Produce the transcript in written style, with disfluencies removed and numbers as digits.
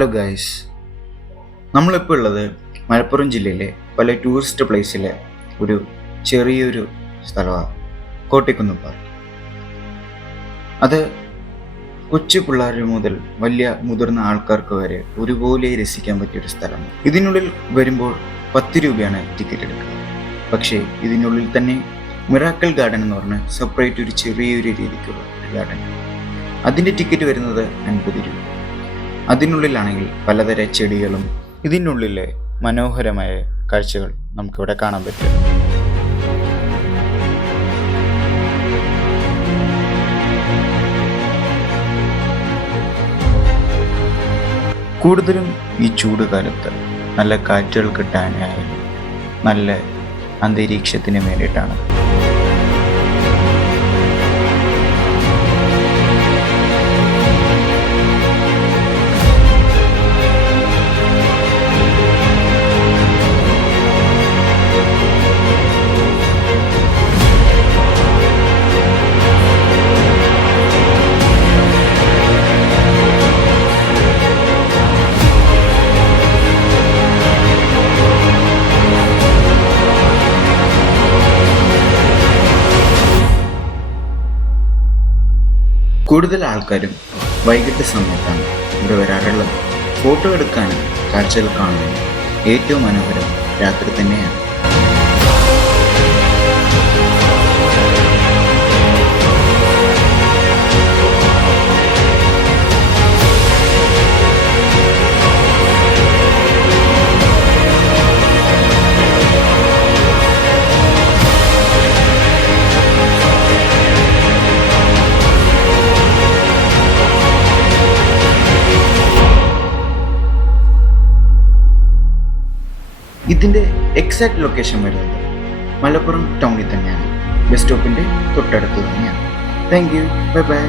Hello guys, നമ്മളിപ്പോൾ ഉള്ളത് മലപ്പുറം ജില്ലയിലെ പല ടൂറിസ്റ്റ് പ്ലേസിലെ ഒരു ചെറിയൊരു സ്ഥലമാണ് കോട്ടയ്ക്കുന്ന് പാർക്ക്. അത് കൊച്ചു പിള്ളേർ മുതൽ വലിയ മുതിർന്ന ആൾക്കാർക്ക് വരെ ഒരുപോലെ രസിക്കാൻ പറ്റിയൊരു സ്ഥലമാണ്. ഇതിനുള്ളിൽ വരുമ്പോൾ 10 രൂപയാണ് ടിക്കറ്റ് എടുക്കുക. പക്ഷേ ഇതിനുള്ളിൽ തന്നെ മിറാക്കിൾ ഗാർഡൻ എന്ന് പറഞ്ഞ സെപ്പറേറ്റ് ഒരു ചെറിയൊരു രീതിക്കുള്ള ഒരു ഗാർഡൻ. അതിൻ്റെ ടിക്കറ്റ് വരുന്നത് 50 രൂപ. അതിനുള്ളിലാണെങ്കിൽ പലതര ചെടികളും ഇതിനുള്ളിലെ മനോഹരമായ കാഴ്ചകൾ നമുക്കിവിടെ കാണാൻ പറ്റും. കൂടുതലും ഈ ചൂട് കാലത്ത് നല്ല കാറ്റുകൾ കിട്ടാനായാലും നല്ല അന്തരീക്ഷത്തിന് വേണ്ടിയിട്ടാണ്. കൂടുതൽ ആൾക്കാരും വൈകിട്ട് സമയത്താണ് ഇവിടെ വരാറുള്ളത്. ഫോട്ടോ എടുക്കാനും കാഴ്ചകൾ കാണാനും ഏറ്റവും മനോഹരം രാത്രി തന്നെയാണ്. ഇതിൻ്റെ എക്സാക്ട് ലൊക്കേഷൻ വരുന്നത് മലപ്പുറം ടൗണിൽ തന്നെയാണ്. ബസ് സ്റ്റോപ്പിൻ്റെ തൊട്ടടുത്ത് തന്നെയാണ്. Thank you, bye bye.